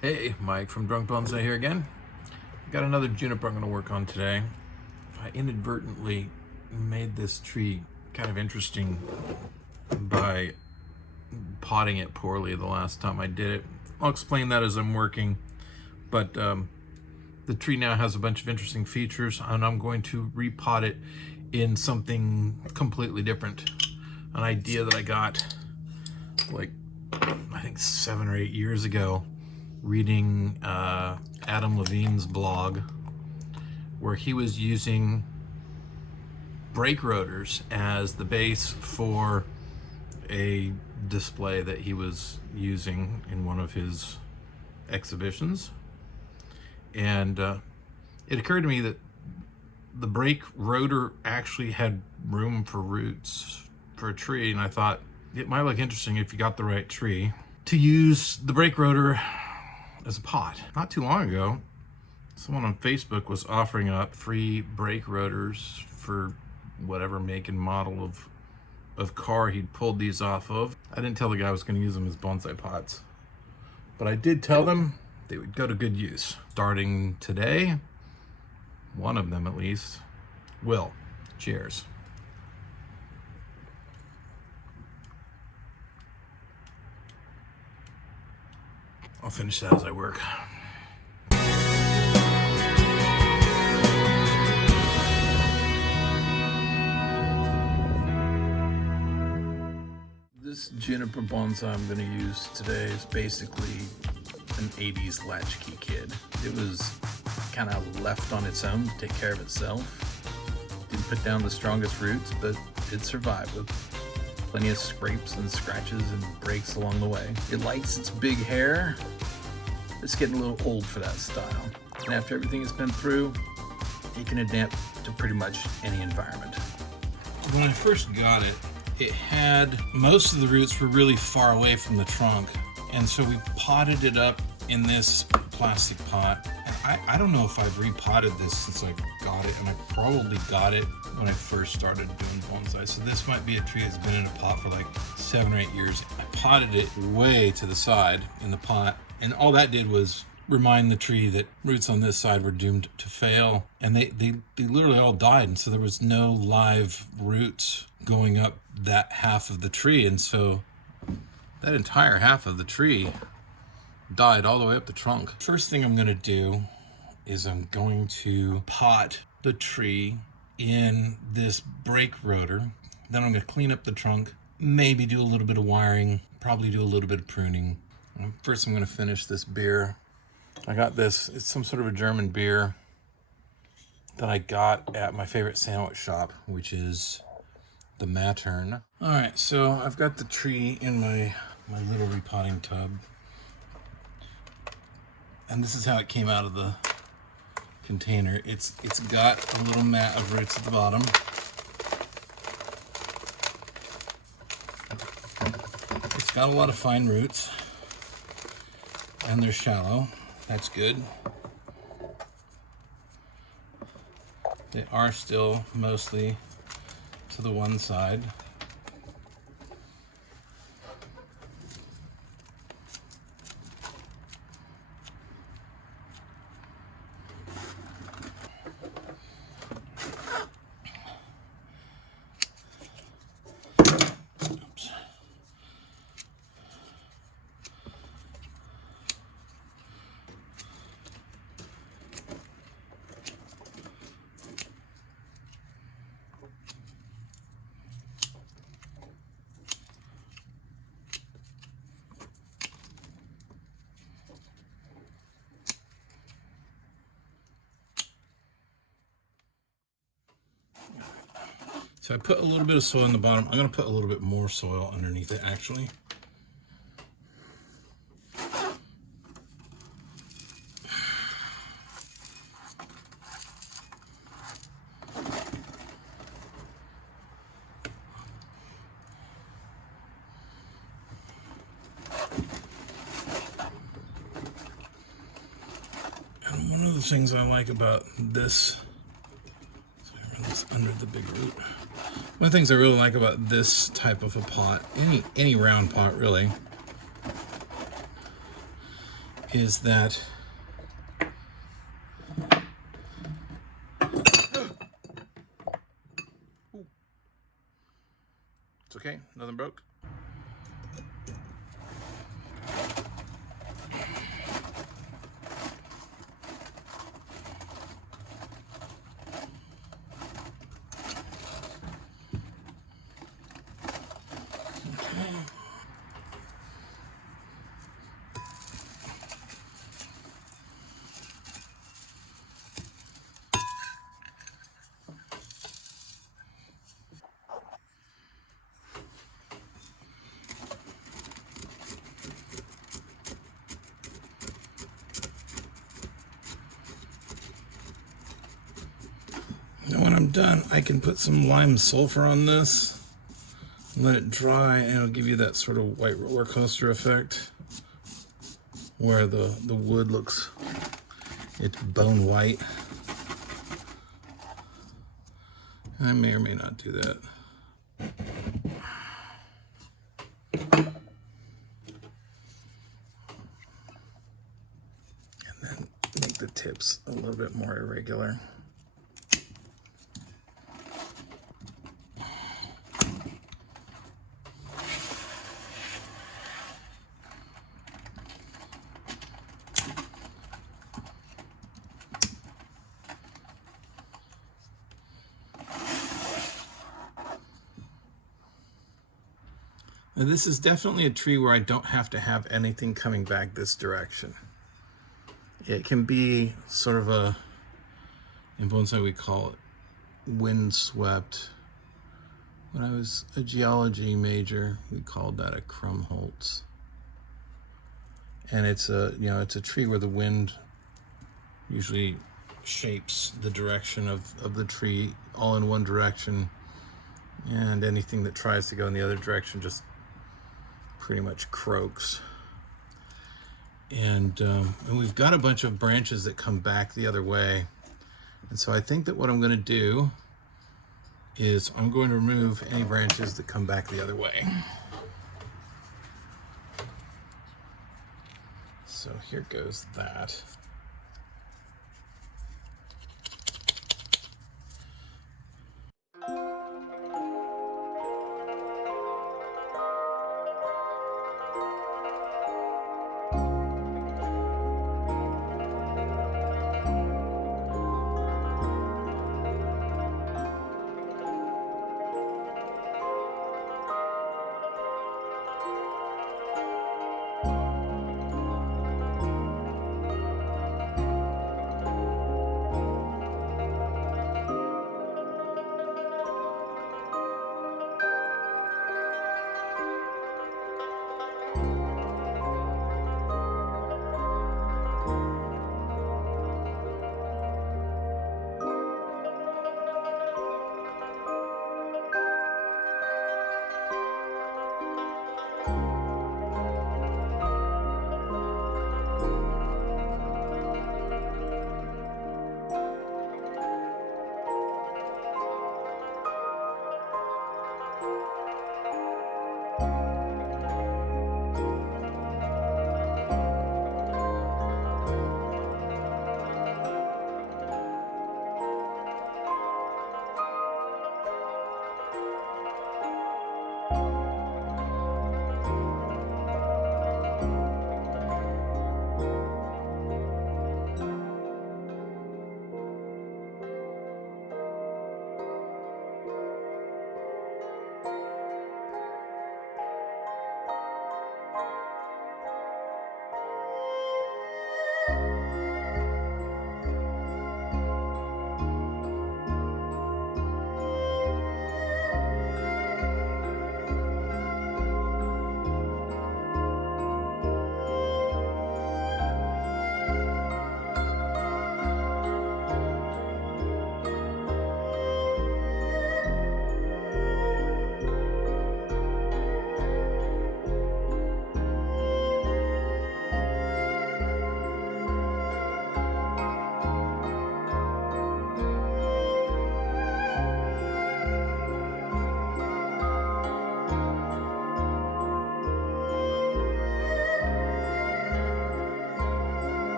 Hey, Mike from Drunk Bonsai here again. Got another juniper I'm going to work on today. I inadvertently made this tree kind of interesting by potting it poorly the last time I did it. I'll explain that as I'm working, but the tree now has a bunch of interesting features, and I'm going to repot it in something completely different. An idea that I got like I think 7 or 8 years ago, reading Adam Levine's blog, where he was using brake rotors as the base for a display that he was using in one of his exhibitions. And it occurred to me that the brake rotor actually had room for roots for a tree, and I thought it might look interesting if you got the right tree to use the brake rotor as a pot. Not too long ago, someone on Facebook was offering up free brake rotors for whatever make and model of car he'd pulled these off of. I didn't tell the guy I was going to use them as bonsai pots, but I did tell them they would go to good use. Starting today, one of them at least will. Cheers. I'll finish that as I work. This juniper bonsai I'm going to use today is basically an 80s latchkey kid. It was kind of left on its own to take care of itself. Didn't put down the strongest roots, but it survived with plenty of scrapes and scratches and breaks along the way. It likes its big hair. It's getting a little old for that style. And after everything has been through, it can adapt to pretty much any environment. When I first got it, it had, most of the roots were really far away from the trunk. And so we potted it up in this plastic pot. And I don't know if I've repotted this since I got it, and I probably got it when I first started doing bonsai. So this might be a tree that's been in a pot for like 7 or 8 years. I potted it way to the side in the pot, and all that did was remind the tree that roots on this side were doomed to fail. And they literally all died, and so there was no live roots going up that half of the tree. And so that entire half of the tree died all the way up the trunk. First thing I'm gonna do is I'm going to pot the tree in this brake rotor. Then I'm gonna clean up the trunk, maybe do a little bit of wiring, probably do a little bit of pruning. First I'm gonna finish this beer. I got this, it's some sort of a German beer that I got at my favorite sandwich shop, which is the Mattern. All right, so I've got the tree in my little repotting tub. And this is how it came out of the container. It's got a little mat of roots at the bottom. It's got a lot of fine roots, and they're shallow. That's good. They are still mostly to the one side. So I put a little bit of soil in the bottom. I'm going to put a little bit more soil underneath it, actually. And one of the things I like about this, so I run this under the big root. One of the things I really like about this type of a pot, any round pot really, is that it's okay, nothing broke. Now when I'm done, I can put some lime sulfur on this, let it dry, and it'll give you that sort of white roller coaster effect where the wood looks, it's bone white. I may or may not do that. And then make the tips a little bit more irregular. Now this is definitely a tree where I don't have to have anything coming back this direction. It can be sort of a, in bonsai we call it windswept. When I was a geology major, we called that a Krummholz. And it's a, it's a tree where the wind usually shapes the direction of the tree all in one direction, and anything that tries to go in the other direction just pretty much croaks. And we've got a bunch of branches that come back the other way. And so I think that what I'm going to do is I'm going to remove any branches that come back the other way. So here goes that.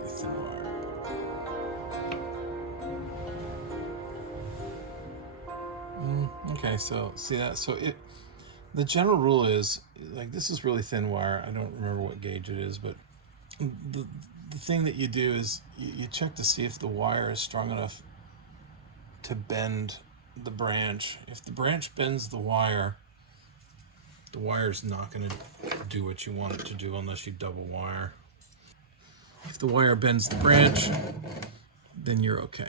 really thin wire. Okay, so see that? So the general rule is, like, this is really thin wire. I don't remember what gauge it is, but the thing that you do is you check to see if the wire is strong enough to bend the branch. If the branch bends the wire's not going to do what you want it to do unless you double wire. If the wire bends the branch, then you're okay.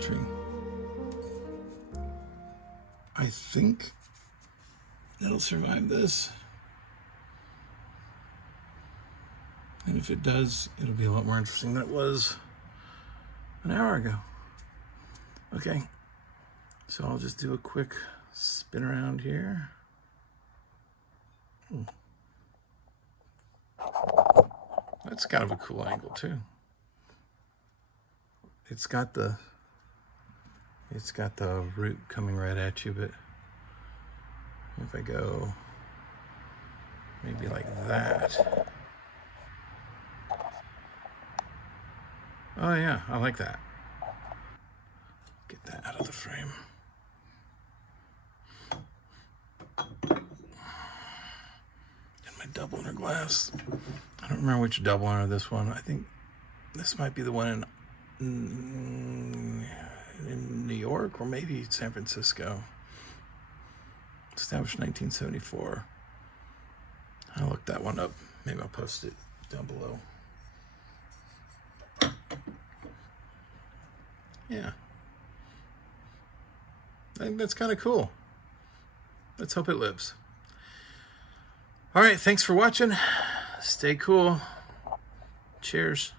Tree. I think that'll survive this. And if it does, it'll be a lot more interesting than it was an hour ago. Okay, so I'll just do a quick spin around here. That's kind of a cool angle too. it's got the root coming right at you, but if I go maybe like that. Oh yeah, I like that. Get that out of the frame. And my double inner glass. I don't remember which double inner this one. I think this might be the one in New York or maybe San Francisco. Established 1974. I'll look that one up. Maybe I'll post it down below. Yeah. I think that's kind of cool. Let's hope it lives. All right, thanks for watching. Stay cool. Cheers.